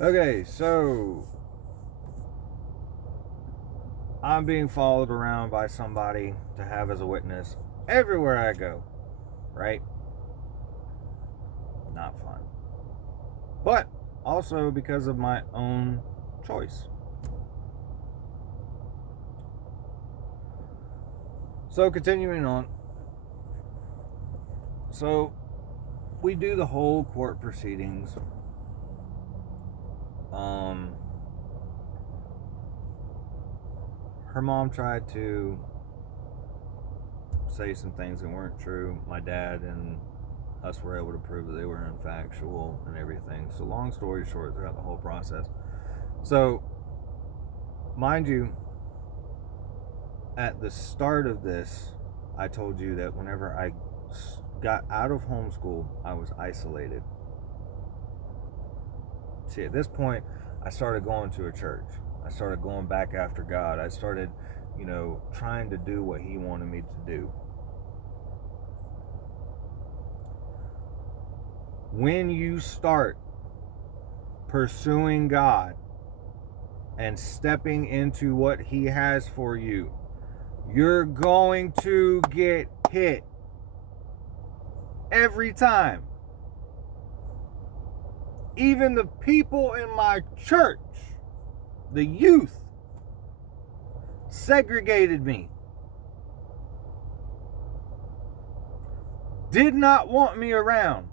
Okay, so I'm being followed around by somebody to have as a witness everywhere I go, right? Not fun. But also because of my own choice. So continuing on. So we do the whole court proceedings. Her mom tried to say some things that weren't true. My dad and us were able to prove that they were unfactual and everything. So long story short, throughout the whole process. So, mind you, at the start of this, I told you that whenever I got out of homeschool, I was isolated. See, at this point, I started going to a church. I started going back after God. I started, trying to do what He wanted me to do. When you start pursuing God and stepping into what He has for you, you're going to get hit every time. Even the people in my church, the youth, segregated me. Did not want me around.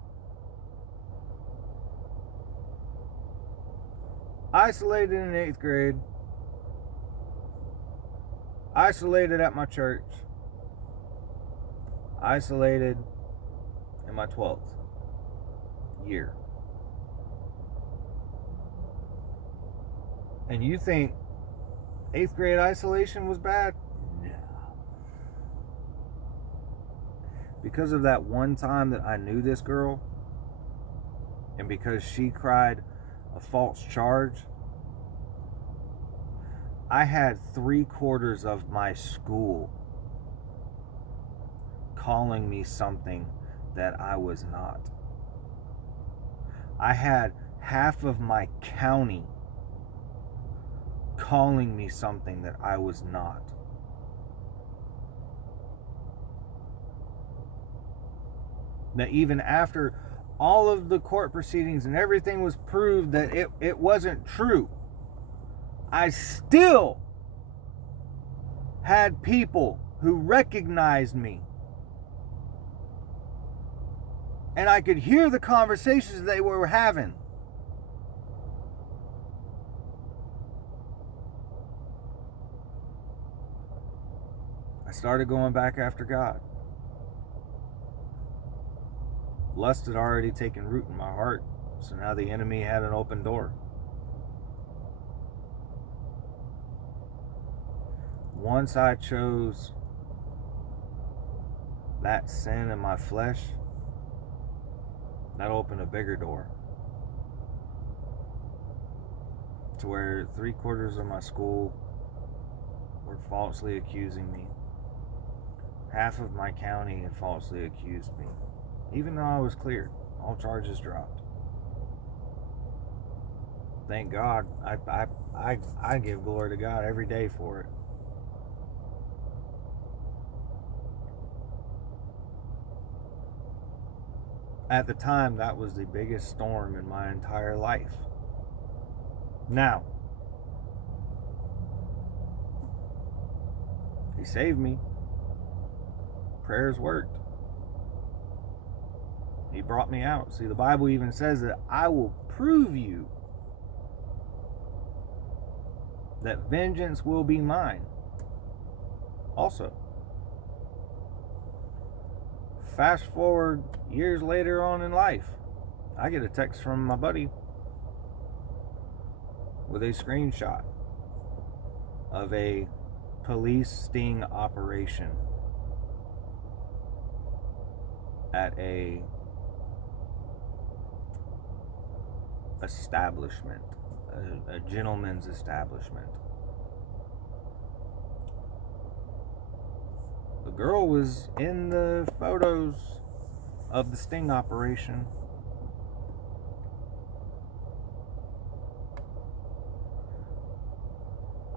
Isolated in 8th grade. Isolated at my church. Isolated in my 12th year. And you think 8th grade isolation was bad? No. Because of that one time that I knew this girl, and because she cried a false charge, I had 3/4 of my school calling me something that I was not. I had half of my county calling me something that I was not. Now, even after all of the court proceedings and everything was proved that it wasn't true, I still had people who recognized me. And I could hear the conversations they were having. I started going back after God. Lust had already taken root in my heart, so now the enemy had an open door. Once I chose that sin in my flesh, that opened a bigger door. To where 3/4 of my school were falsely accusing me. Half of my county had falsely accused me. Even though I was cleared, all charges dropped. Thank God. I give glory to God every day for it. At the time, that was the biggest storm in my entire life. Now, He saved me. Prayers worked. He brought me out. See, the Bible even says that I will prove you that vengeance will be mine. Also, fast forward years later on in life, I get a text from my buddy with a screenshot of a police sting operation at a establishment, a gentleman's establishment. The girl was in the photos of the sting operation.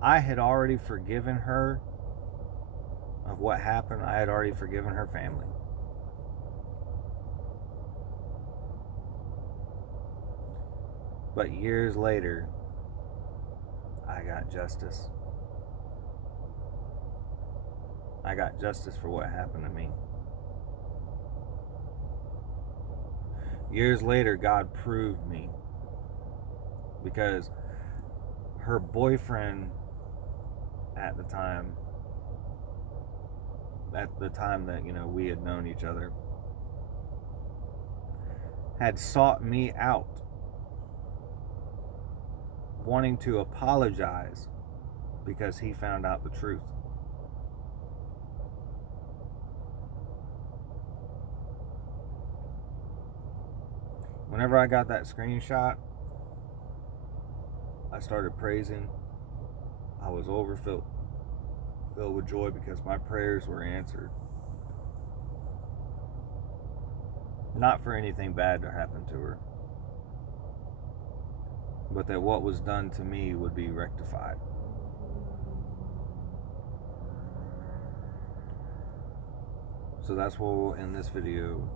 I had already forgiven her of what happened. I had already forgiven her family. But years later, I got justice. I got justice for what happened to me. Years later, God proved me, because her boyfriend at the time that, you know, we had known each other, had sought me out, wanting to apologize because he found out the truth. Whenever I got that screenshot, I started praising. I was filled with joy because my prayers were answered. Not for anything bad to happen to her, but that what was done to me would be rectified. So that's where we'll end this video.